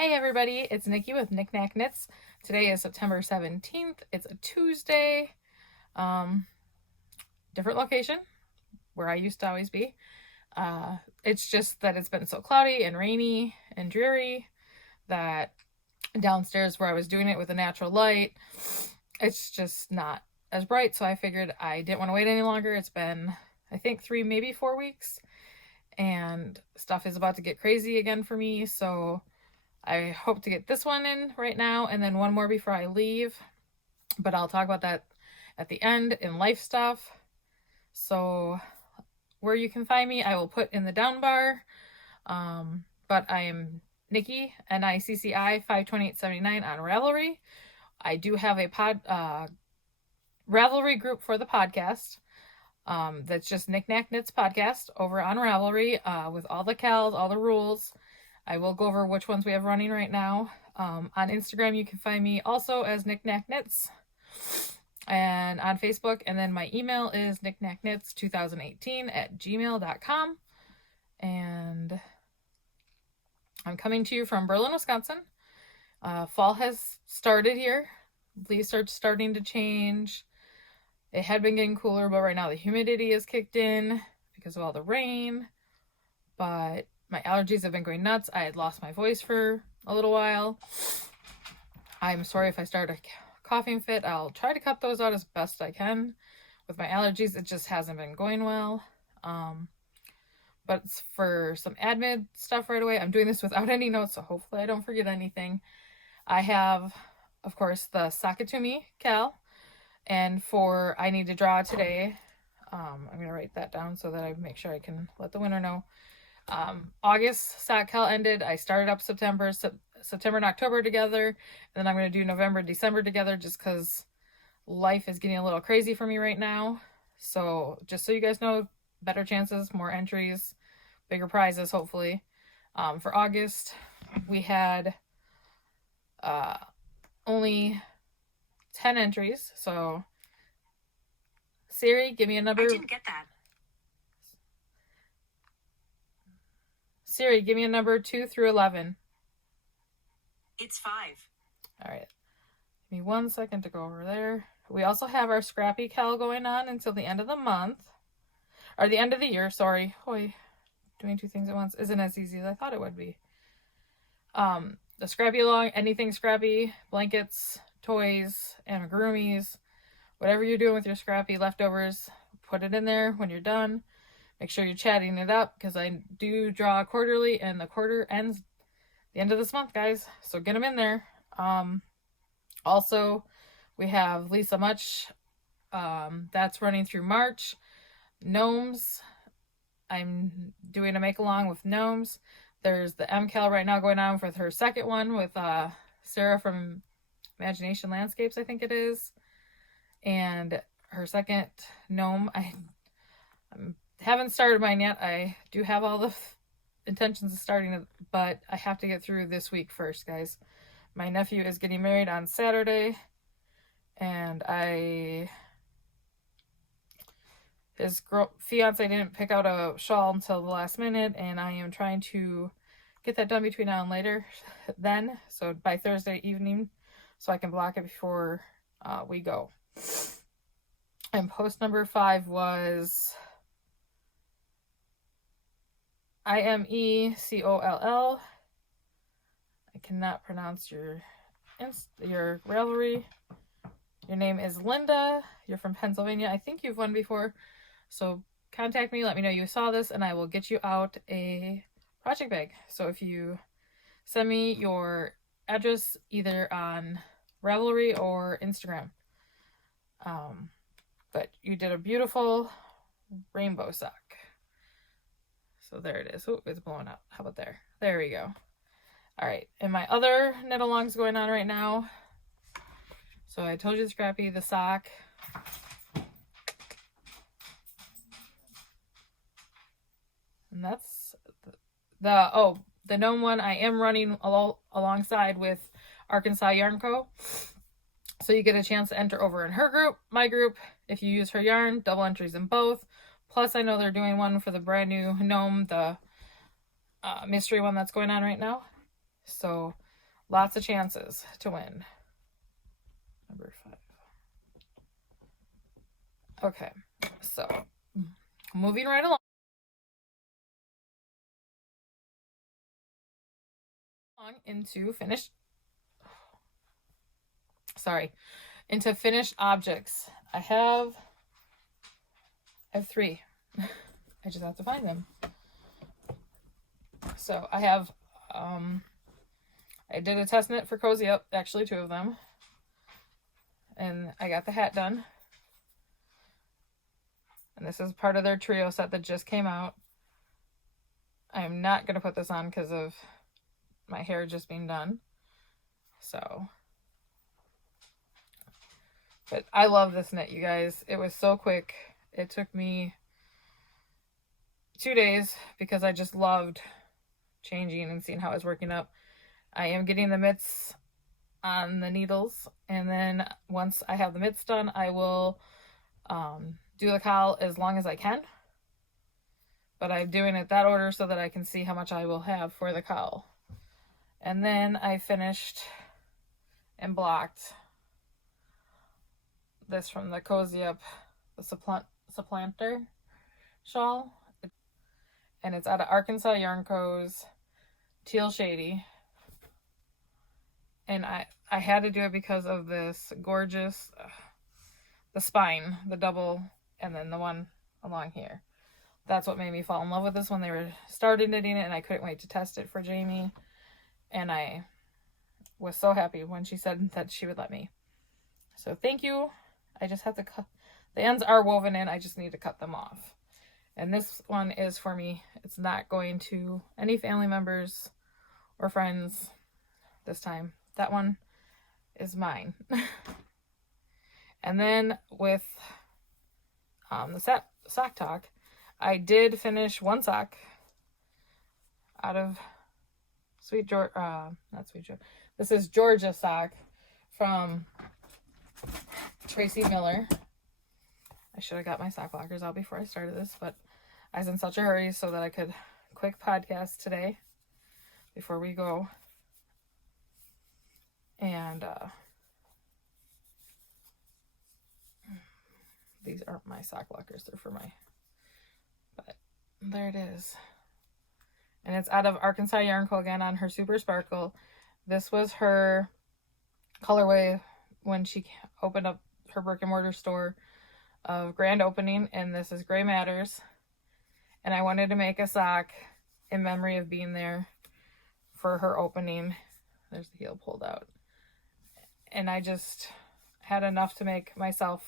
Hey everybody, it's Nikki with Nicnacknits. Today is September 17th. It's a Tuesday. Different location where I used to always be. It's just that it's been so cloudy and rainy and dreary that downstairs where I was doing it with a natural light, it's just not as bright. So I figured I didn't want to wait any longer. It's been, I think, 3, maybe 4 weeks. And stuff is about to get crazy again for me. So I hope to get this one in right now and then one more before I leave. But I'll talk about that at the end in life stuff. So where you can find me, I will put in the down bar. But I am Nikki, NICCI 52879 on Ravelry. I do have a Ravelry group for the podcast. That's just Nicnacknits podcast over on Ravelry with all the cals, all the rules. I will go over which ones we have running right now. On Instagram, you can find me also as Nicnacknits. And on Facebook, and then my email is nicnacknits2018@gmail.com. And I'm coming to you from Berlin, Wisconsin. Fall has started here. Leaves are starting to change. It had been getting cooler, but right now the humidity has kicked in because of all the rain. But my allergies have been going nuts. I had lost my voice for a little while. I'm sorry if I start a coughing fit. I'll try to cut those out as best I can. With my allergies, it just hasn't been going well. But for some admin stuff right away, I'm doing this without any notes, so hopefully I don't forget anything. I have, of course, the Sock It To Me cal. And for I need to draw today, I'm going to write that down so that I make sure I can let the winner know. August sock cal ended. I started up September and October together. And then I'm going to do November and December together just because life is getting a little crazy for me right now. So just so you guys know, better chances, more entries, bigger prizes, hopefully. For August, we had only 10 entries. So Siri, give me a number. I didn't get that. Siri, give me a number 2 through 11. It's 5. All right. Give me 1 second to go over there. We also have our Scrappy cal going on until the end of the month. Or the end of the year, sorry. Hoy, doing 2 things at once isn't as easy as I thought it would be. The Scrappy along, anything Scrappy, blankets, toys, amigurumis, whatever you're doing with your Scrappy leftovers, put it in there when you're done. Make sure you're chatting it up because I do draw quarterly and the quarter ends the end of this month, guys. So get them in there. Also, we have Lisa Much. That's running through March. Gnomes. I'm doing a make along with Gnomes. There's the MCal right now going on with her second one with Sarah from Imagination Landscapes, I think it is. And her second gnome. I haven't started mine yet. I do have all the intentions of starting it, but I have to get through this week first, guys. My nephew is getting married on Saturday, and his fiance didn't pick out a shawl until the last minute, and I am trying to get that done between now and later then, so by Thursday evening, so I can block it before we go. And post number 5 was IMECOLL. I cannot pronounce your Ravelry. Your name is Linda. You're from Pennsylvania. I think you've won before. So contact me. Let me know you saw this, and I will get you out a project bag. So if you send me your address either on Ravelry or Instagram. But you did a beautiful rainbow sock. So there it is. Oh, it's blowing up. How about there? There we go. All right. And my other knit alongs going on right now. So I told you the Scrappy, the sock. And that's the gnome one I am running alongside with ArkansasYarnCo. So you get a chance to enter over in her group, my group. If you use her yarn, double entries in both. Plus, I know they're doing one for the brand new gnome, the mystery one that's going on right now. So lots of chances to win. Number 5. Okay, so moving right along into finished objects. I have 3. I just have to find them. So I have I did a test knit for Cozyup, actually 2 of them, and I got the hat done. And this is part of their trio set that just came out. I am not going to put this on because of my hair just being done. So, but I love this knit, you guys. It was so quick. It took me 2 days because I just loved changing and seeing how it was working up. I am getting the mitts on the needles, and then once I have the mitts done, I will do the cowl as long as I can. But I'm doing it that order so that I can see how much I will have for the cowl. And then I finished and blocked this from the Cozyup, the Supplanter shawl. And it's out of ArkansasYarnCo's Teal Shady. And I had to do it because of this gorgeous, the spine, the double, and then the one along here. That's what made me fall in love with this when they were started knitting it, and I couldn't wait to test it for Jamie. And I was so happy when she said that she would let me. So thank you. I just have to cut. The ends are woven in. I just need to cut them off. And this one is for me. It's not going to any family members or friends this time. That one is mine. And then with the sock talk, I did finish one sock out of Sweet George, not Sweet George. This is Georgia sock from Tracie Millar. I should have got my sock blockers out before I started this, but I was in such a hurry so that I could quick podcast today before we go. And these aren't my sock blockers, they're for my, but there it is. And it's out of ArkansasYarnCo again on her Super Sparkle. This was her colorway when she opened up her brick and mortar store of grand opening, and this is Gray Matters. And I wanted to make a sock in memory of being there for her opening. There's the heel pulled out. And I just had enough to make myself.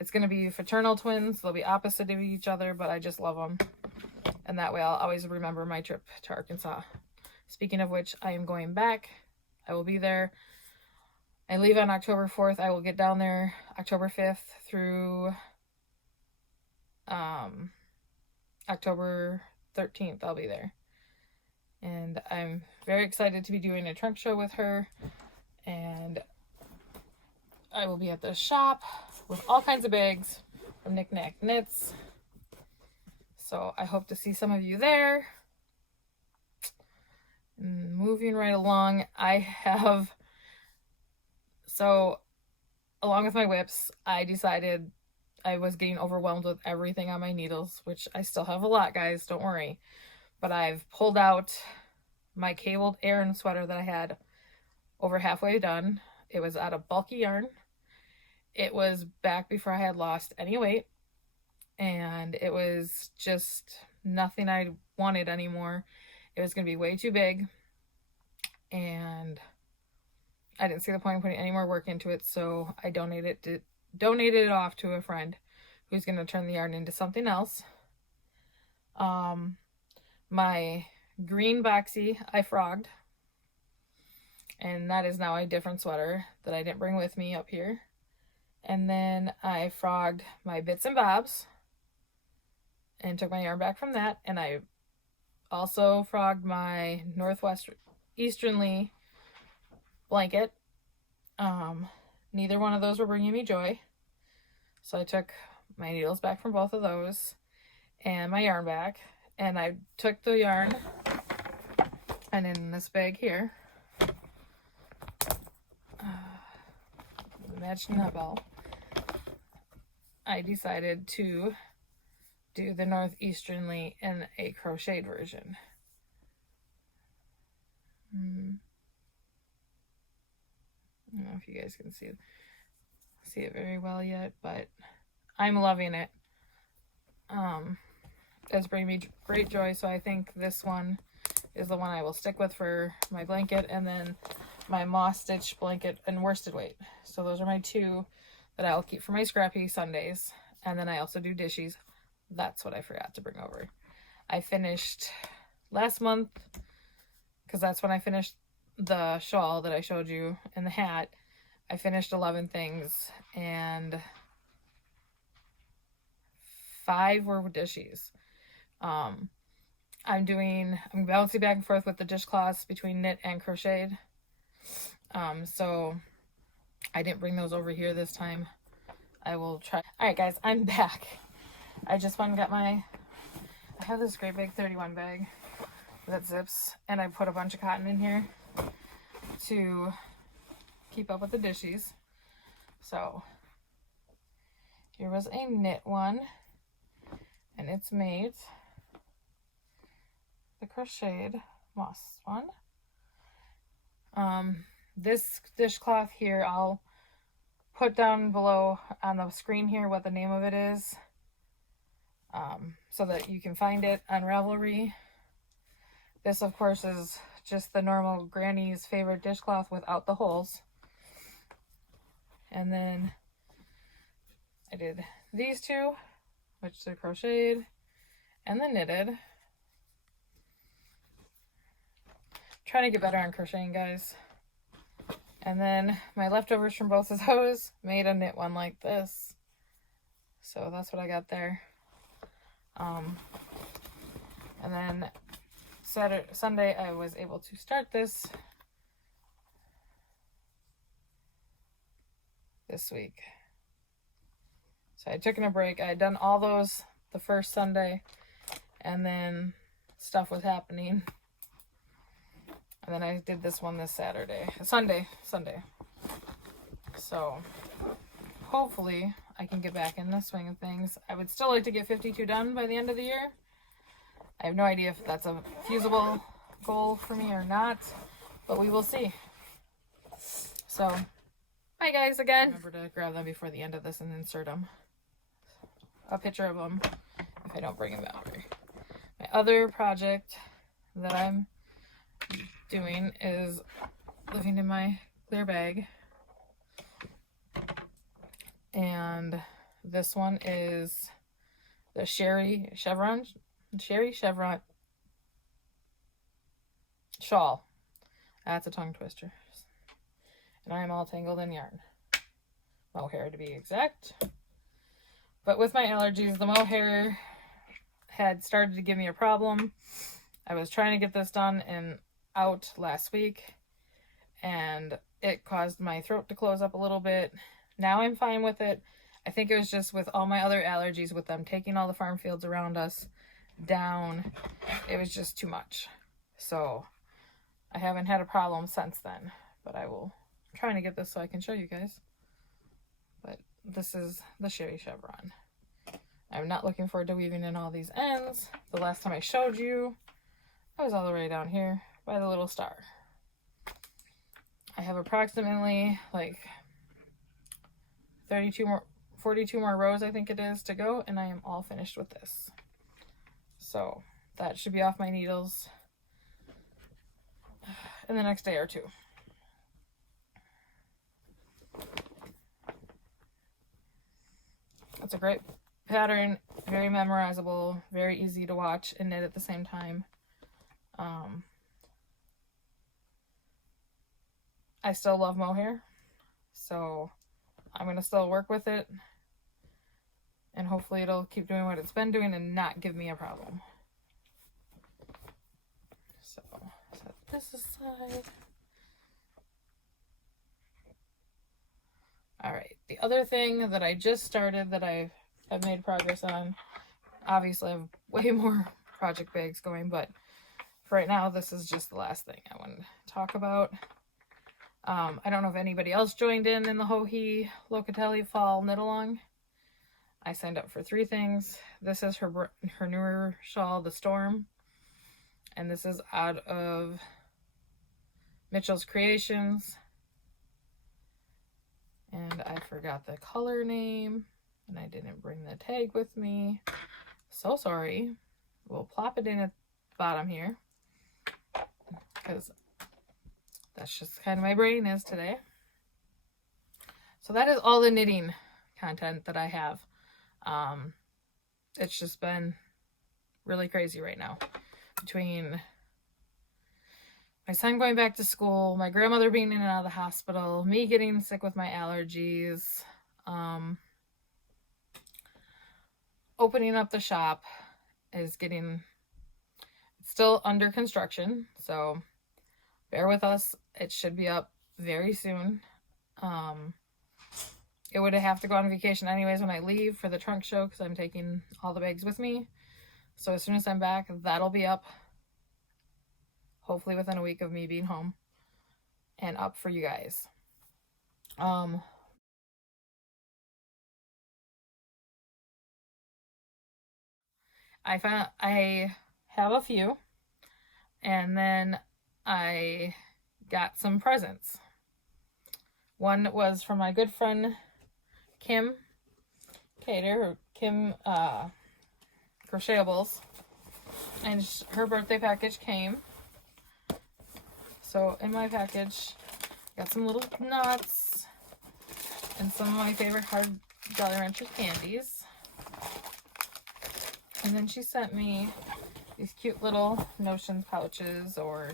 It's going to be fraternal twins. They'll be opposite of each other, but I just love them. And that way I'll always remember my trip to Arkansas. Speaking of which, I am going back. I will be there. I leave on October 4th. I will get down there October 5th through October 13th. I'll be there. And I'm very excited to be doing a trunk show with her. And I will be at the shop with all kinds of bags from Nicnacknits. So I hope to see some of you there. Moving right along, I have, so along with my whips, I decided I was getting overwhelmed with everything on my needles, which I still have a lot, guys, don't worry. But I've pulled out my cabled Aran sweater that I had over halfway done. It was out of bulky yarn. It was back before I had lost any weight. And it was just nothing I wanted anymore. It was going to be way too big. And I didn't see the point of putting any more work into it. So I donated it off to a friend who's going to turn the yarn into something else. My green boxy I frogged. And that is now a different sweater that I didn't bring with me up here. And then I frogged my bits and bobs and took my yarn back from that. And I also frogged my Northeasterly blanket. Neither one of those were bringing me joy. So I took my needles back from both of those and my yarn back. And I took the yarn and in this bag here, matched Nubble, I decided to do the Northeasterly in a crocheted version. I don't know if you guys can see it very well yet, but I'm loving it. It's bringing me great joy, so I think this one is the one I will stick with for my blanket, and then my moss stitch blanket and worsted weight. So those are my two that I'll keep for my scrappy Sundays. And then I also do dishies. That's what I forgot to bring over. I finished last month, because that's when I finished the shawl that I showed you and the hat. I finished 11 things, and 5 were dishies. I'm bouncing back and forth with the dishcloths between knit and crocheted. So I didn't bring those over here this time. I will try. Alright guys, I'm back. I just went and got I have this great big 31 bag that zips, and I put a bunch of cotton in here to keep up with the dishies. So here was a knit one, and it's made the crocheted moss one. This dishcloth here, I'll put down below on the screen here what the name of it is, so that you can find it on Ravelry. This, of course, is just the normal granny's favorite dishcloth without the holes. And then I did these two, which are crocheted and the knitted. Trying to get better on crocheting, guys. And then my leftovers from both of those made a knit one like this. So that's what I got there. And then Sunday I was able to start this week. So I took a break. I had done all those the first Sunday, and then stuff was happening. And then I did this one this Sunday. So hopefully I can get back in the swing of things. I would still like to get 52 done by the end of the year. I have no idea if that's a feasible goal for me or not, but we will see. So, bye guys again. Remember to grab them before the end of this and insert them. A picture of them if I don't bring them out. My other project that I'm doing is living in my clear bag, and this one is the Chevron shawl. That's a tongue twister, and I'm all tangled in yarn, mohair to be exact. But with my allergies, the mohair had started to give me a problem. I was trying to get this done and out last week, and it caused my throat to close up a little bit. Now I'm fine with it. I think it was just with all my other allergies, with them taking all the farm fields around us down, it was just too much. So I haven't had a problem since then, but I will try to get this so I can show you guys. But this is the Chevron. I'm not looking forward to weaving in all these ends. The last time I showed you, I was all the way down here by the little star. I have approximately like 42 more rows, I think it is, to go, and I am all finished with this. So that should be off my needles in the next day or two. It's a great pattern, very memorizable, very easy to watch and knit at the same time. I still love mohair, so I'm going to still work with it, and hopefully it'll keep doing what it's been doing and not give me a problem. So, set this aside. Alright, the other thing that I just started that I have made progress on, obviously I have way more project bags going, but for right now this is just the last thing I wanted to talk about. I don't know if anybody else joined in the Hohi Locatelli fall knit along. I signed up for 3 things. This is her newer shawl, the Storm, and this is out of Mitchell's Creations. And I forgot the color name, and I didn't bring the tag with me. So sorry. We'll plop it in at the bottom here, because that's just kind of my brain is today. So that is all the knitting content that I have. It's just been really crazy right now. Between my son going back to school, my grandmother being in and out of the hospital, me getting sick with my allergies, opening up the shop is getting, it's still under construction, so bear with us. It should be up very soon. It would have to go on vacation anyways when I leave for the trunk show, because I'm taking all the bags with me. So as soon as I'm back, that'll be up. Hopefully within a week of me being home and up for you guys. I have a few, and then I got some presents. One was from my good friend Kim Cater, or Kim Crochetables, and her birthday package came. So in my package, got some little nuts and some of my favorite hard Jolly Rancher candies. And then she sent me these cute little notions pouches, or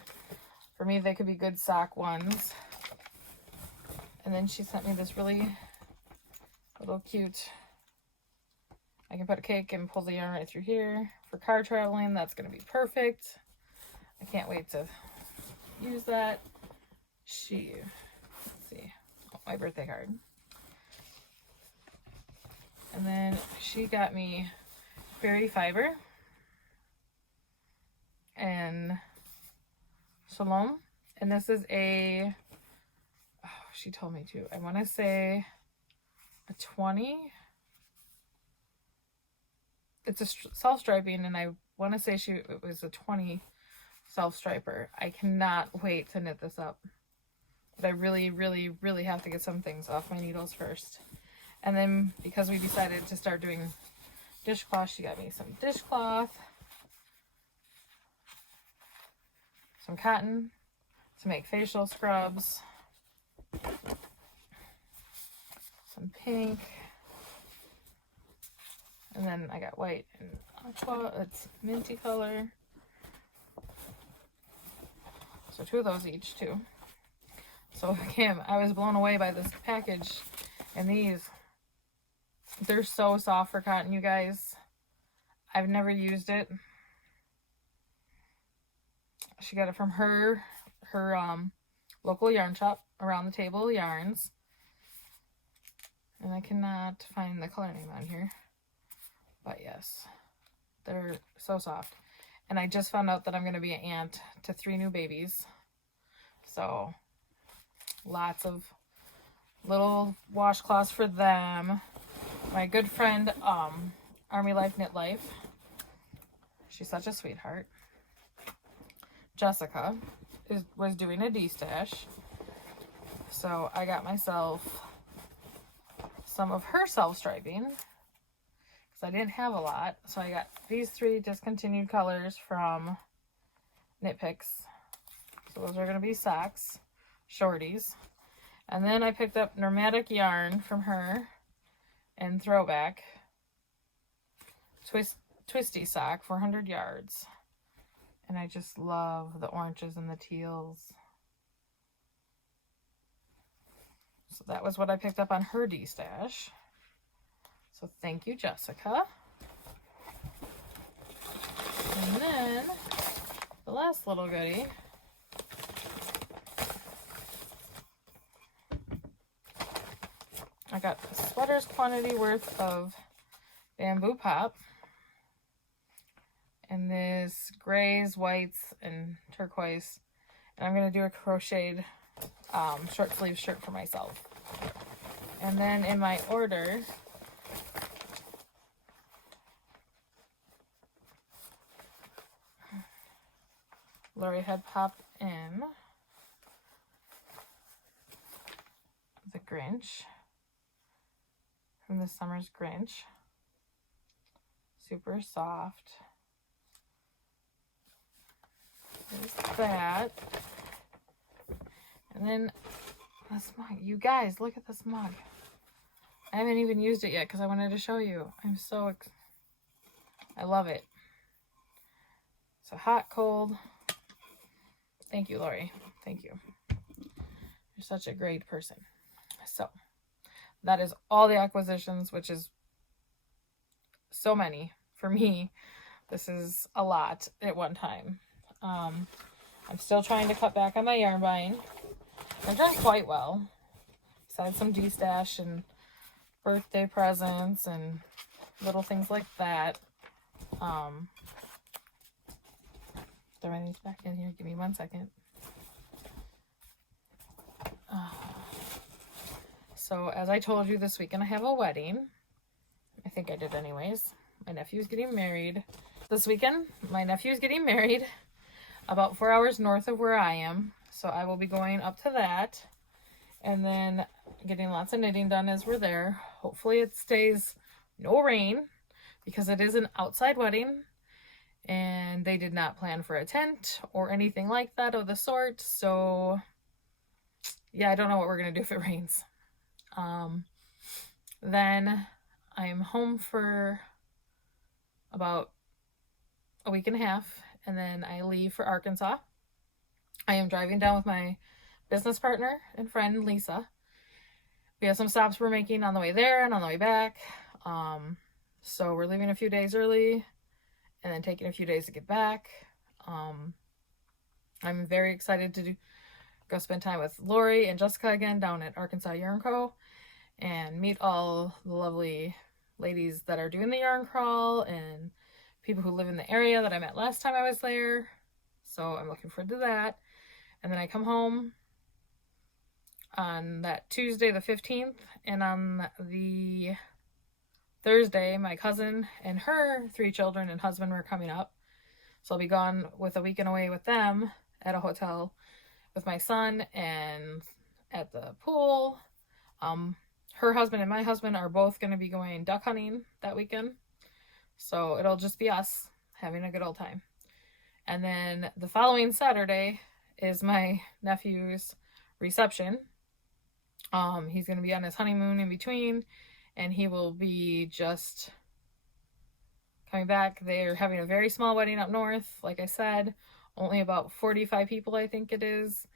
for me they could be good sock ones. And then she sent me this really little cute, I can put a cake and pull the yarn right through here. For car traveling, that's going to be perfect. I can't wait to use that. Let's see, my birthday card. And then she got me fairy fiber and Shalom, and this is a, oh, she told me to, I want to say a 20. It's a self-striping, and I want to say it was a 20 self-striper. I cannot wait to knit this up, but I really, really, really have to get some things off my needles first. And then because we decided to start doing dishcloth, she got me some dishcloth, some cotton to make facial scrubs, some pink, and then I got white and aqua. It's minty color. So 2 of those each too. So Kim, I was blown away by this package, and they're so soft for cotton, you guys. I've never used it. She got it from her local yarn shop, Around the Table Yarns. And I cannot find the color name on here. But yes, they're so soft. And I just found out that I'm going to be an aunt to 3 new babies. So lots of little washcloths for them. My good friend, Army Life Knit Life. She's such a sweetheart. Jessica was doing a D-stash. So I got myself some of her self-striping, because I didn't have a lot. So I got these 3 discontinued colors from Knit Picks. So those are going to be socks, shorties. And then I picked up Nomadic yarn from her and Throwback twisty sock, 400 yards. And I just love the oranges and the teals. So that was what I picked up on her D-stash. So thank you, Jessica. And then the last little goodie, I got a sweater's quantity worth of bamboo pop. And this grays, whites, and turquoise. And I'm going to do a crocheted short sleeve shirt for myself. And then in my order, Lori had popped in the Grinch from this summer's Grinch. Super soft. There's that. And then this mug. You guys, look at this mug. I haven't even used it yet because I wanted to show you. I love it. So hot, cold. Thank you, Lori. Thank you. You're such a great person. So that is all the acquisitions, which is so many for me. This is a lot at one time. I'm still trying to cut back on my yarn buying. I've done quite well. Besides some D-stash and birthday presents and little things like that. Throw these back in here. Give me 1 second. So as I told you, this weekend I have a wedding. I think I did anyways. My nephew's getting married. This weekend, my nephew's getting married about 4 hours north of where I am. So I will be going up to that. And then getting lots of knitting done as we're there. Hopefully it stays no rain because it is an outside wedding. And they did not plan for a tent or anything like that of the sort. So yeah, I don't know what we're going to do if it rains. Then I'm home for about a week and a half. And then I leave for Arkansas. I am driving down with my business partner and friend, Lisa. We have some stops we're making on the way there and on the way back. So we're leaving a few days early and then taking a few days to get back. I'm very excited to go spend time with Lori and Jessica again down at ArkansasYarnCo and meet all the lovely ladies that are doing the yarn crawl and people who live in the area that I met last time I was there. So I'm looking forward to that. And then I come home on that Tuesday the 15th, and on the Thursday my cousin and her 3 children and husband were coming up. So I'll be gone with a weekend away with them at a hotel with my son and at the pool. Her husband and my husband are both going to be going duck hunting that weekend. So it'll just be us having a good old time. And then the following Saturday is my nephew's reception. He's going to be on his honeymoon in between, and he will be just coming back. They're having a very small wedding up north, like I said, only about 45 people, I think it is.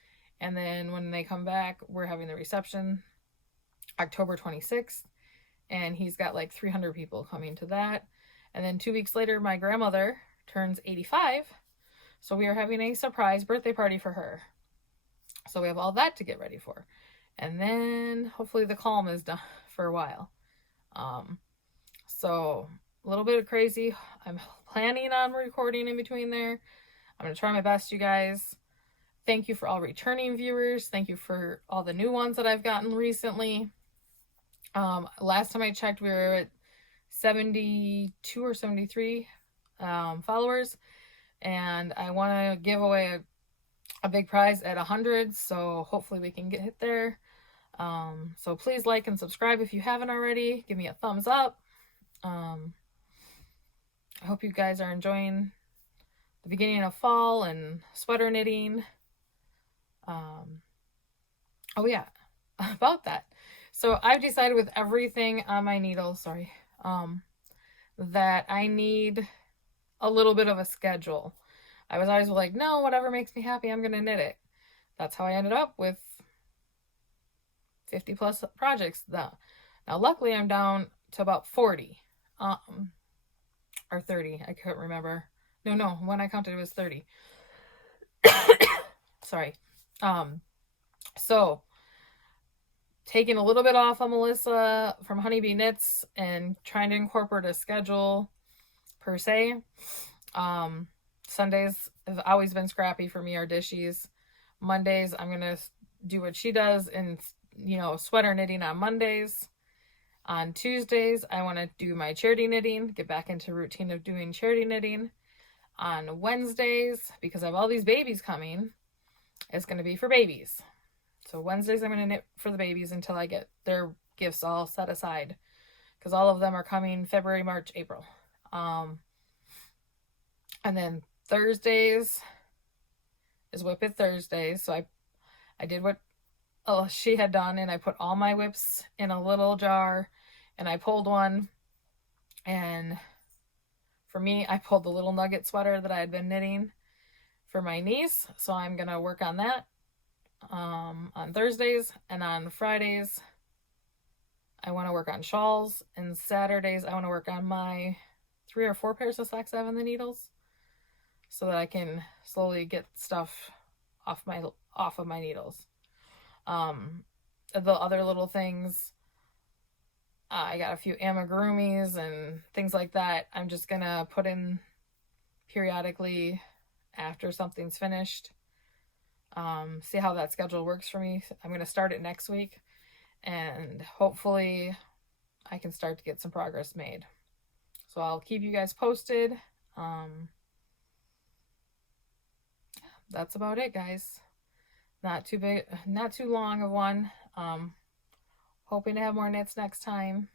And then when they come back, we're having the reception October 26th, and he's got like 300 people coming to that. And then 2 weeks later, my grandmother turns 85, so we are having a surprise birthday party for her. So we have all that to get ready for. And then hopefully the calm is done for a while. So a little bit of crazy. I'm planning on recording in between there. I'm going to try my best, you guys. Thank you for all returning viewers. Thank you for all the new ones that I've gotten recently. Last time I checked, we were at 72 or 73 followers. And I want to give away a big prize at 100. So hopefully we can get there. So please like and subscribe if you haven't already. Give me a thumbs up. I hope you guys are enjoying the beginning of fall and sweater knitting. Oh yeah, about that. So I've decided with everything on my needle, that I need a little bit of a schedule. I was always like, no, whatever makes me happy, I'm going to knit it. That's how I ended up with 50 plus projects. Now, luckily I'm down to about 40, or 30. I couldn't remember. No, when I counted it was 30. Sorry. So taking a little bit off of Melissa from Honeybee Knits and trying to incorporate a schedule per se. Sundays have always been scrappy for me, or dishies. Mondays I'm going to do what she does and, you know, sweater knitting on Mondays. On Tuesdays, I want to do my charity knitting, get back into routine of doing charity knitting. On Wednesdays, because I have all these babies coming, it's going to be for babies. So Wednesdays, I'm going to knit for the babies until I get their gifts all set aside, because all of them are coming February, March, April. And then Thursdays is Whip It Thursdays. So I did what she had done, and I put all my whips in a little jar, and I pulled one. And for me, I pulled the little nugget sweater that I had been knitting for my niece. So I'm going to work on that on Thursdays. And on Fridays, I want to work on shawls. And Saturdays, I want to work on my 3 or 4 pairs of socks I have in the needles, so that I can slowly get stuff off of my needles. The other little things, I got a few amigurumis and things like that. I'm just gonna put in periodically after something's finished. See how that schedule works for me. I'm gonna start it next week, and hopefully I can start to get some progress made. So I'll keep you guys posted. That's about it, guys. Not too big, not too long of one. Hoping to have more knits next time,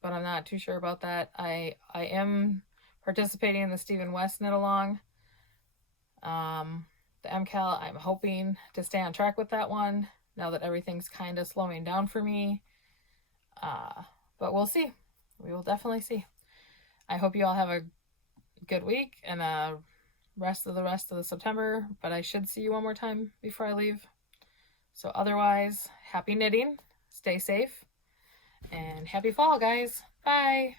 but I'm not too sure about that. I am participating in the Stephen West knit along. The MCAL, I'm hoping to stay on track with that one now that everything's kind of slowing down for me. But we'll see. We will definitely see. I hope you all have a good week and a rest of the September, but I should see you one more time before I leave. So otherwise, happy knitting, stay safe, and happy fall, guys. Bye.